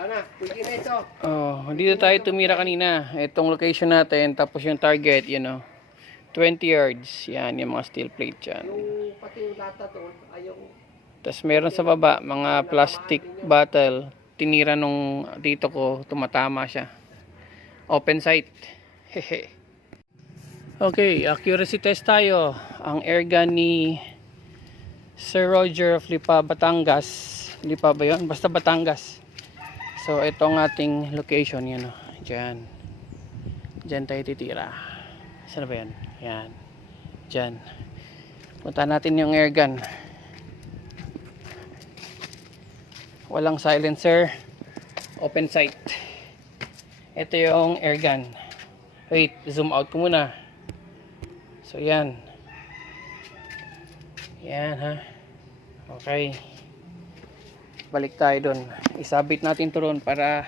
Sana, pwede na ito. Oh, dito tayo tumira kanina. Itong location natin, tapos yung target, 20 yards. Yan, yung mga steel plate yan. Yung pati yung lata doon, ay yung Tapos meron sa baba, mga plastic bottle. Tinira nung dito ko, tumatama siya. Open sight. Hehe. Okay, accuracy test tayo. Ang airgun ni Sir Roger of Lipa, Batangas. Lipa ba yun? Basta Batangas. So, ito ang ating location. Yan o. Diyan. Diyan tayo titira. Saan ba yan? Yan. Diyan. Punta natin yung airgun. Walang silencer. Open sight. Ito yung airgun. Wait, zoom out ko muna. So, yan. Yan, ha. Okay. Balik tayo doon. Isabit natin ito doon para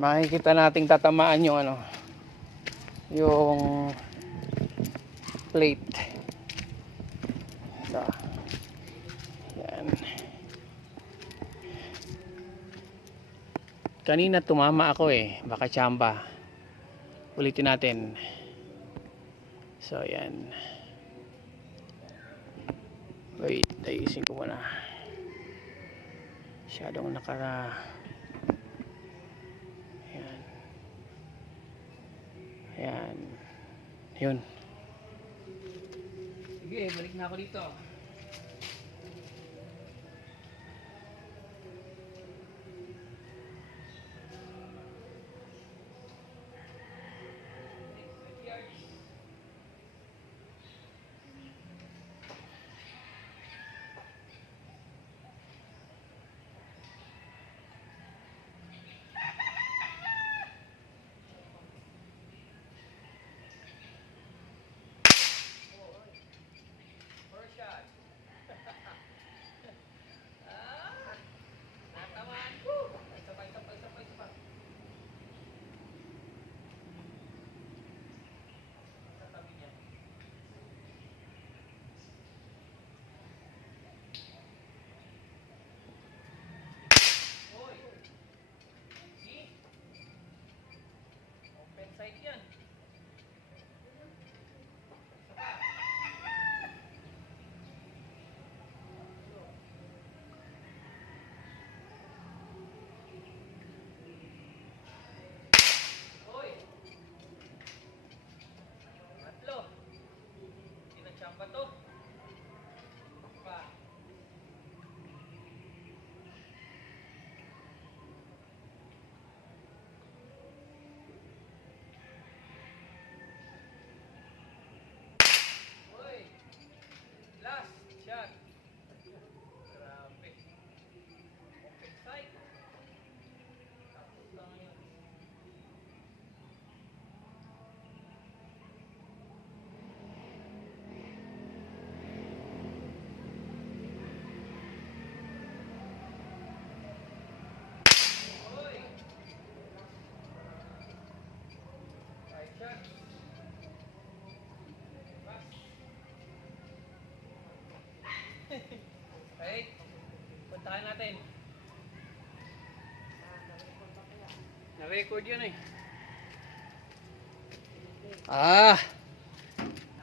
makikita nating tatamaan yung yung plate. Ito. Yan. Kanina tumama ako baka tsamba. Ulitin natin. So yan. Wait, ayusin ko muna. Masyadong nakara. Ayan. Ayan. Yun. Sige, balik na ako dito. Side yan. Hoy. Tatlo. Kinachamba to. Pa. Okay, puntahan natin. Na-record yun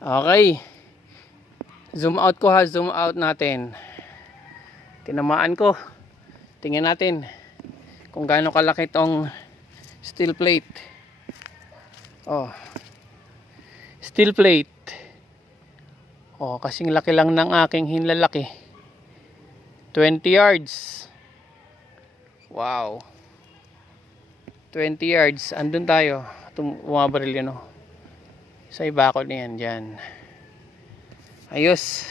okay. Zoom out ko ha, zoom out natin. Tinamaan ko. Tingnan natin kung gaano kalaki tong steel plate. Steel plate. Kasing laki lang ng aking hinlalaki. 20 yards. Wow. 20 yards. Andun tayo. Bumabaril yun Sa iba ko niyan dyan. Ayos.